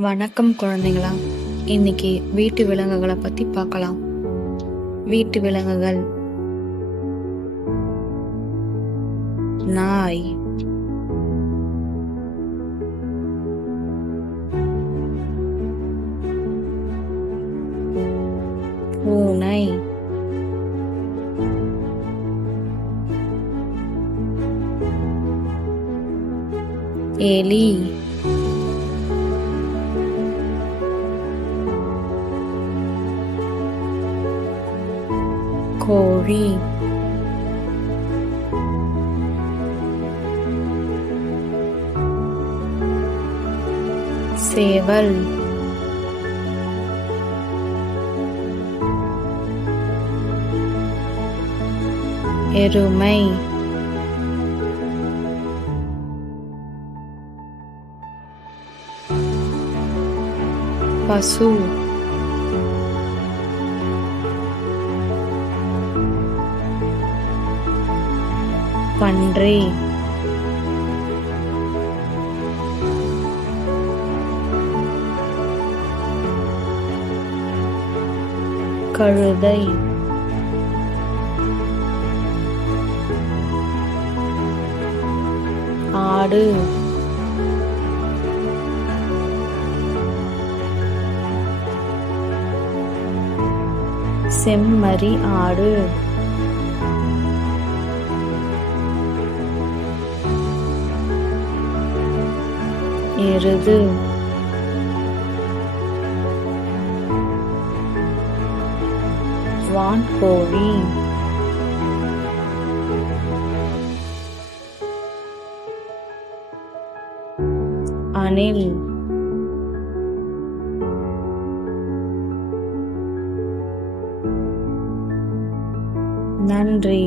வணக்கம் குழந்தைங்களா. இன்னைக்கு வீட்டு விலங்குகளை பத்தி பார்க்கலாம். வீட்டு விலங்குகள்: நாய், பூனை, எலி, கோழி, சேவல், எருமை, பசு, பன்றி, கழுதை, ஆடு, செம்மறி ஆடு, எருது, வான்கோழி, அணில், நன்றி.